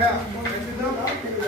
Yeah.